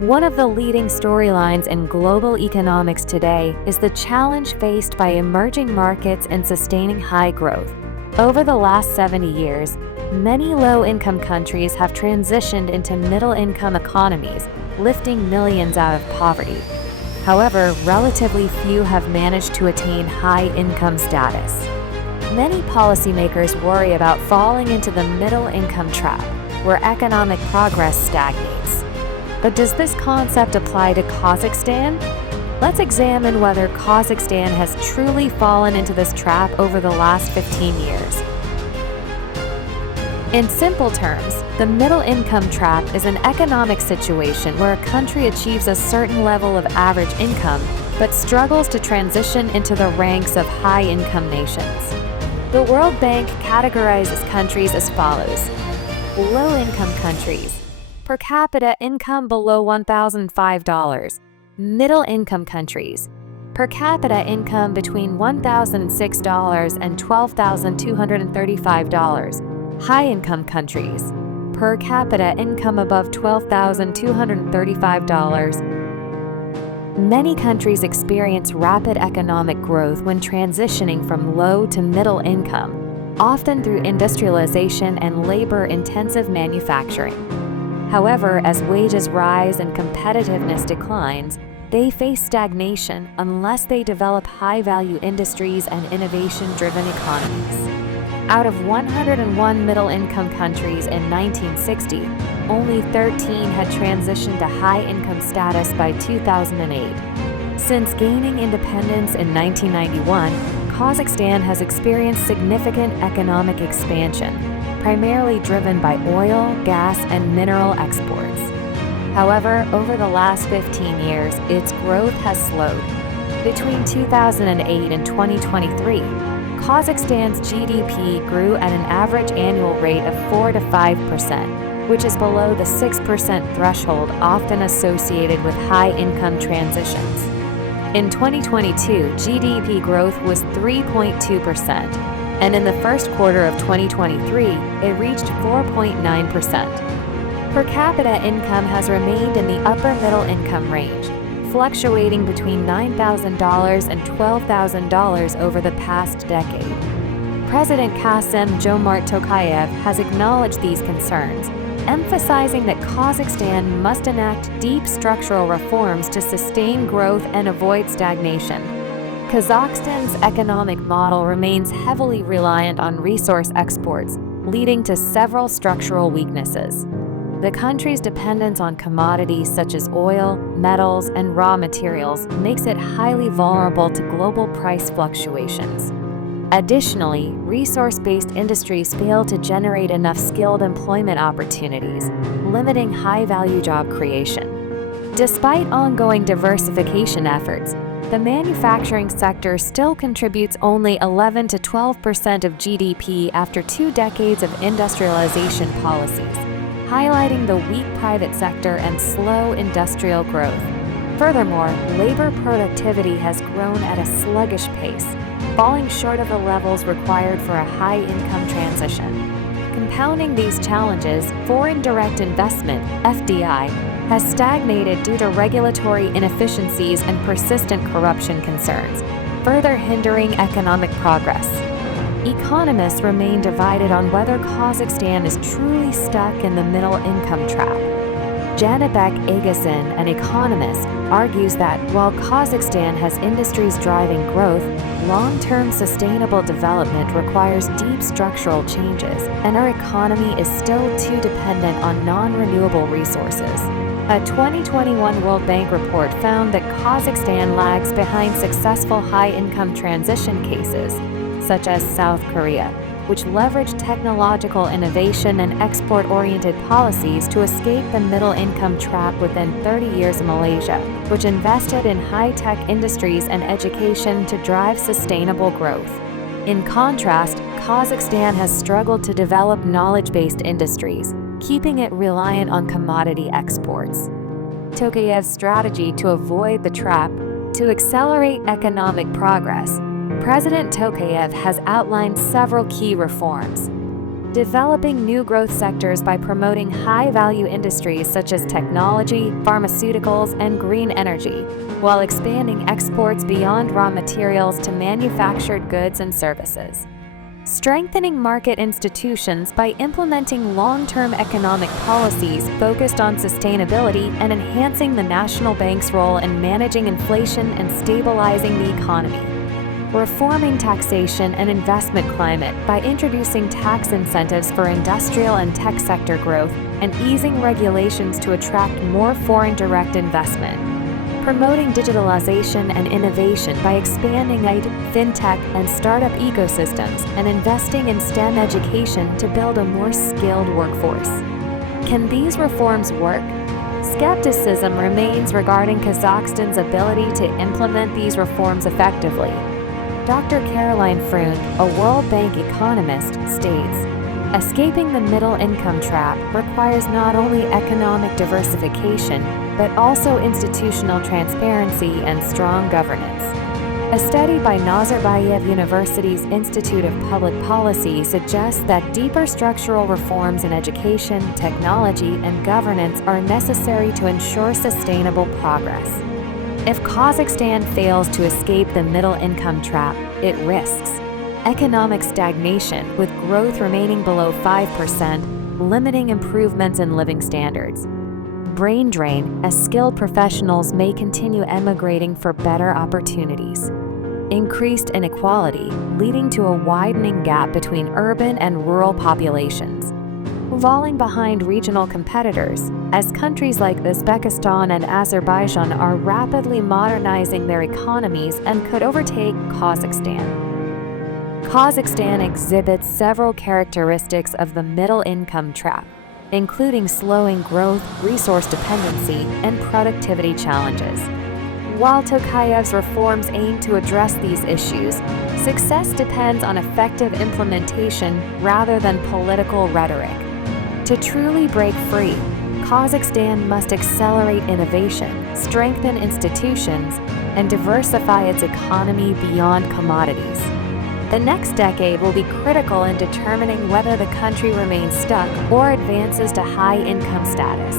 One of the leading storylines in global economics today is the challenge faced by emerging markets in sustaining high growth. Over the last 70 years, many low-income countries have transitioned into middle-income economies, lifting millions out of poverty. However, relatively few have managed to attain high-income status. Many policymakers worry about falling into the middle-income trap, where economic progress stagnates. But does this concept apply to Kazakhstan? Let's examine whether Kazakhstan has truly fallen into this trap over the last 15 years. In simple terms, the middle-income trap is an economic situation where a country achieves a certain level of average income but struggles to transition into the ranks of high-income nations. The World Bank categorizes countries as follows: low-income countries, per capita income below $1,005. Middle-income countries, per capita income between $1,006 and $12,235. High-income countries, per capita income above $12,235. Many countries experience rapid economic growth when transitioning from low to middle income, often through industrialization and labor-intensive manufacturing. However, as wages rise and competitiveness declines, they face stagnation unless they develop high-value industries and innovation-driven economies. Out of 101 middle-income countries in 1960, only 13 had transitioned to high-income status by 2008. Since gaining independence in 1991, Kazakhstan has experienced significant economic expansion, primarily driven by oil, gas, and mineral exports. However, over the last 15 years, its growth has slowed. Between 2008 and 2023, Kazakhstan's GDP grew at an average annual rate of 4 to 5%, which is below the 6% threshold often associated with high-income transitions. In 2022, GDP growth was 3.2%, and in the first quarter of 2023, it reached 4.9%. Per capita income has remained in the upper middle income range, fluctuating between $9,000 and $12,000 over the past decade. President Kassym-Jomart Tokayev has acknowledged these concerns, emphasizing that Kazakhstan must enact deep structural reforms to sustain growth and avoid stagnation. Kazakhstan's economic model remains heavily reliant on resource exports, leading to several structural weaknesses. The country's dependence on commodities such as oil, metals, and raw materials makes it highly vulnerable to global price fluctuations. Additionally, resource-based industries fail to generate enough skilled employment opportunities, limiting high-value job creation. Despite ongoing diversification efforts, the manufacturing sector still contributes only 11 to 12% of GDP after 2 decades of industrialization policies, highlighting the weak private sector and slow industrial growth. Furthermore, labor productivity has grown at a sluggish pace, falling short of the levels required for a high-income transition. Compounding these challenges, foreign direct investment, FDI, has stagnated due to regulatory inefficiencies and persistent corruption concerns, further hindering economic progress. Economists remain divided on whether Kazakhstan is truly stuck in the middle-income trap. Janibek Agazin, an economist, argues that while Kazakhstan has industries driving growth, long-term sustainable development requires deep structural changes, and our economy is still too dependent on non-renewable resources. A 2021 World Bank report found that Kazakhstan lags behind successful high-income transition cases, such as South Korea, which leverage technological innovation and export-oriented policies to escape the middle-income trap within 30 years. Malaysia, which invested in high-tech industries and education to drive sustainable growth. In contrast, Kazakhstan has struggled to develop knowledge-based industries, keeping it reliant on commodity exports. Tokayev's strategy to avoid the trap: to accelerate economic progress, President Tokayev has outlined several key reforms. developing new growth sectors by promoting high-value industries such as technology, pharmaceuticals, and green energy, while expanding exports beyond raw materials to manufactured goods and services. Strengthening market institutions by implementing long-term economic policies focused on sustainability and enhancing the national bank's role in managing inflation and stabilizing the economy. Reforming taxation and investment climate by introducing tax incentives for industrial and tech sector growth and easing regulations to attract more foreign direct investment. Promoting digitalization and innovation by expanding fintech and startup ecosystems and investing in STEM education to build a more skilled workforce. Can these reforms work? Skepticism remains regarding Kazakhstan's ability to implement these reforms effectively. Dr. Caroline Freund, a World Bank economist, states, "Escaping the middle income trap requires not only economic diversification, but also institutional transparency and strong governance." A study by Nazarbayev University's Institute of Public Policy suggests that deeper structural reforms in education, technology, and governance are necessary to ensure sustainable progress. If Kazakhstan fails to escape the middle income trap, it risks economic stagnation with growth remaining below 5%, limiting improvements in living standards. Brain drain, as skilled professionals may continue emigrating for better opportunities. Increased inequality, leading to a widening gap between urban and rural populations. Falling behind regional competitors, as countries like Uzbekistan and Azerbaijan are rapidly modernizing their economies and could overtake Kazakhstan. Kazakhstan exhibits several characteristics of the middle income trap, including slowing growth, resource dependency, and productivity challenges. While Tokayev's reforms aim to address these issues, success depends on effective implementation rather than political rhetoric. To truly break free, Kazakhstan must accelerate innovation, strengthen institutions, and diversify its economy beyond commodities. The next decade will be critical in determining whether the country remains stuck or advances to high-income status.